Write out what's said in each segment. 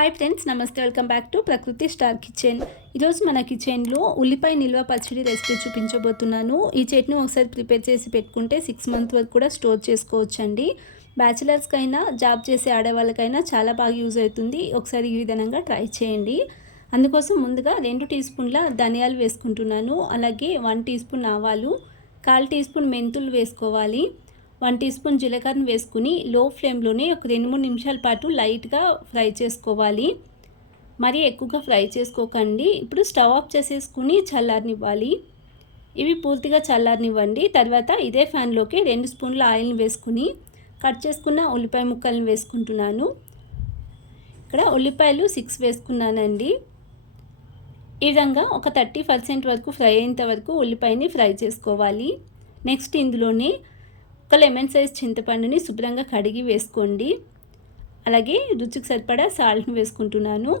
Hi friends, నమస్తే. Welcome back to ప్రకృతి star kitchen. ఈరోజు మన కిచెన్లో ఉల్లిపాయ నిల్వ పచ్చడి రెసిపీ చూపించబోతున్నాను. ఈ చట్నీ ఒకసారి ప్రిపేర్ చేసి పెట్టుకుంటే 6 మంత్స్ వరకు కూడా స్టోర్ చేసుకోవచ్చండి. బ్యాచిలర్స్కైనా జాబ్ చేసే ఆడవాళ్ళకైనా చాలా బాగా యూజ్ అవుతుంది. ఒకసారి ఈ విధంగా ట్రై చేయండి. అందుకోసం ముందుగా 2 టీ స్పూన్ల ధనియాలు వేసుకుంటున్నాను. అలాగే 1 టీ స్పూన్ ఆవాలు, 1/4 టీ స్పూన్ మెంతులు వేసుకోవాలి. 1 టీ స్పూన్ జీలకర్రను వేసుకుని లో ఫ్లేమ్లోనే ఒక 2-3 నిమిషాల పాటు లైట్గా ఫ్రై చేసుకోవాలి. మరీ ఎక్కువగా ఫ్రై చేసుకోకండి. ఇప్పుడు స్టవ్ ఆఫ్ చేసేసుకుని చల్లారనివ్వాలి. ఇవి పూర్తిగా చల్లారనివ్వండి. తర్వాత ఇదే ఫ్యాన్లోకి 2 స్పూన్ల ఆయిల్ని వేసుకుని కట్ చేసుకున్న ఉల్లిపాయ ముక్కలను వేసుకుంటున్నాను. ఇక్కడ ఉల్లిపాయలు 6 వేసుకున్నానండి. ఈ విధంగా ఒక 30% వరకు ఫ్రై అయ్యేంత వరకు ఉల్లిపాయని ఫ్రై చేసుకోవాలి. నెక్స్ట్ ఇందులోనే ఒక లెమన్ సైజ్ చింతపండుని శుభ్రంగా కడిగి వేసుకోండి. అలాగే రుచికి సరిపడా సాల్ట్ని వేసుకుంటున్నాను.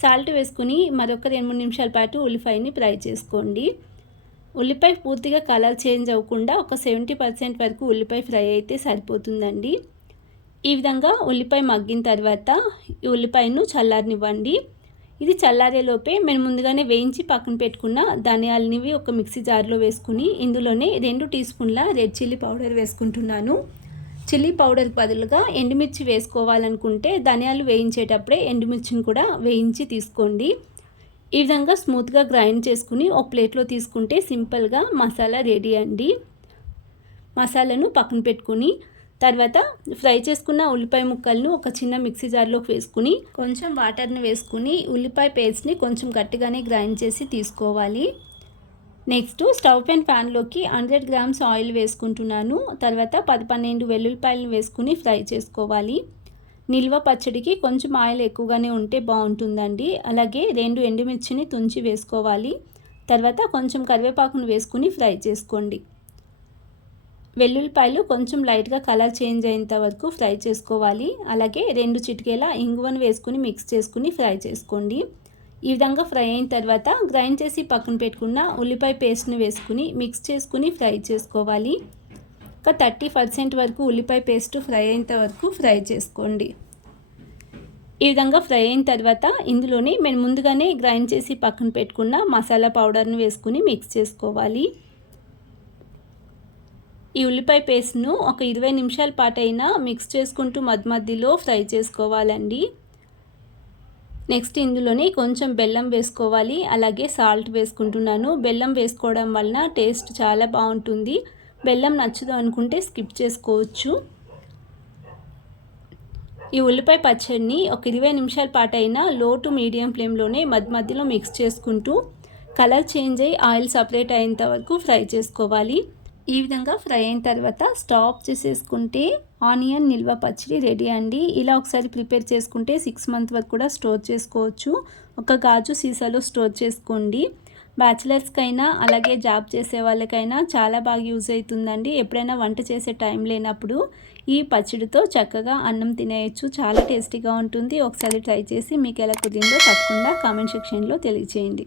సాల్ట్ వేసుకుని మరొక 2-3 నిమిషాల పాటు ఉల్లిపాయని ఫ్రై చేసుకోండి. ఉల్లిపాయ పూర్తిగా కలర్ చేంజ్ అవ్వకుండా ఒక 70% వరకు ఉల్లిపాయ ఫ్రై అయితే సరిపోతుందండి. ఈ విధంగా ఉల్లిపాయ మగ్గిన తర్వాత ఈ ఉల్లిపాయను చల్లారనివ్వండి. ఇది చల్లారేలోపే నేను ముందుగానే వేయించి పక్కన పెట్టుకున్న ధనియాలనివి ఒక మిక్సీ జార్లో వేసుకుని ఇందులోనే 2 టీ స్పూన్ల రెడ్ చిల్లీ పౌడర్ వేసుకుంటున్నాను. చిల్లీ పౌడర్కి బదులుగా ఎండుమిర్చి వేసుకోవాలనుకుంటే ధనియాలు వేయించేటప్పుడే ఎండుమిర్చిని కూడా వేయించి తీసుకోండి. ఈ విధంగా స్మూత్గా గ్రైండ్ చేసుకుని ఒక ప్లేట్లో తీసుకుంటే సింపుల్గా మసాలా రెడీ అండి. మసాలాను పక్కన పెట్టుకుని తర్వాత ఫ్రై చేసుకున్న ఉల్లిపాయ ముక్కలను ఒక చిన్న మిక్సీ జార్లోకి వేసుకుని కొంచెం వాటర్ని వేసుకుని ఉల్లిపాయ పేస్ట్ని కొంచెం గట్టిగానే గ్రైండ్ చేసి తీసుకోవాలి. నెక్స్ట్ స్టవ్ పైన ప్యాన్లోకి 100 గ్రామ్స్ ఆయిల్ వేసుకుంటున్నాను. తర్వాత 10-12 వెల్లుల్లిపాయలను వేసుకుని ఫ్రై చేసుకోవాలి. నిల్వ పచ్చడికి కొంచెం ఆయిల్ ఎక్కువగానే ఉంటే బాగుంటుందండి. అలాగే 2 ఎండుమిర్చిని తుంచి వేసుకోవాలి. తర్వాత కొంచెం కరివేపాకును వేసుకుని ఫ్రై చేసుకోండి. వెల్లుల్లిపాయలు కొంచెం లైట్గా కలర్ చేంజ్ అయ్యేంత వరకు ఫ్రై చేసుకోవాలి. అలాగే 2 చిటికేల ఇంగువను వేసుకుని మిక్స్ చేసుకుని ఫ్రై చేసుకోండి. ఈ విధంగా ఫ్రై అయిన తర్వాత గ్రైండ్ చేసి పక్కన పెట్టుకున్న ఉల్లిపాయ పేస్ట్ని వేసుకుని మిక్స్ చేసుకుని ఫ్రై చేసుకోవాలి. ఒక 30% వరకు ఉల్లిపాయ పేస్ట్ ఫ్రై అయ్యేంత వరకు ఫ్రై చేసుకోండి. ఈ విధంగా ఫ్రై అయిన తర్వాత ఇందులోనే మేము ముందుగానే గ్రైండ్ చేసి పక్కన పెట్టుకున్న మసాలా పౌడర్ని వేసుకుని మిక్స్ చేసుకోవాలి. ఈ ఉల్లిపాయ పేస్ట్ను ఒక 20 నిమిషాల పాటైనా మిక్స్ చేసుకుంటూ మధ్యలో ఫ్రై చేసుకోవాలండి. నెక్స్ట్ ఇందులోనే కొంచెం బెల్లం వేసుకోవాలి. అలాగే సాల్ట్ వేసుకుంటున్నాను. బెల్లం వేసుకోవడం వలన టేస్ట్ చాలా బాగుంటుంది. బెల్లం నచ్చదు అనుకుంటే స్కిప్ చేసుకోవచ్చు. ఈ ఉల్లిపాయ పచ్చడిని ఒక 20 నిమిషాల పాటైనా లో టు మీడియం ఫ్లేమ్లోనే మధ్యలో మిక్స్ చేసుకుంటూ కలర్ చేంజ్ అయ్యి ఆయిల్ సపరేట్ అయ్యేంత వరకు ఫ్రై చేసుకోవాలి. ఈ విధంగా ఫ్రై అయిన తర్వాత స్టాప్ చేసేసుకుంటే ఆనియన్ నిల్వ పచ్చడి రెడీ అండి. ఇలా ఒకసారి ప్రిపేర్ చేసుకుంటే 6 మంత్స్ వరకు కూడా స్టోర్ చేసుకోవచ్చు. ఒక గాజు సీసాలో స్టోర్ చేసుకోండి. బ్యాచిలర్స్కైనా అలాగే జాబ్ చేసే వాళ్ళకైనా చాలా బాగా యూజ్ అవుతుందండి. ఎప్పుడైనా వంట చేసే టైం లేనప్పుడు ఈ పచ్చడితో చక్కగా అన్నం తినేయచ్చు. చాలా టేస్టీగా ఉంటుంది. ఒకసారి ట్రై చేసి మీకు ఎలా కుదిరిందో తప్పకుండా కామెంట్ సెక్షన్లో తెలియజేయండి.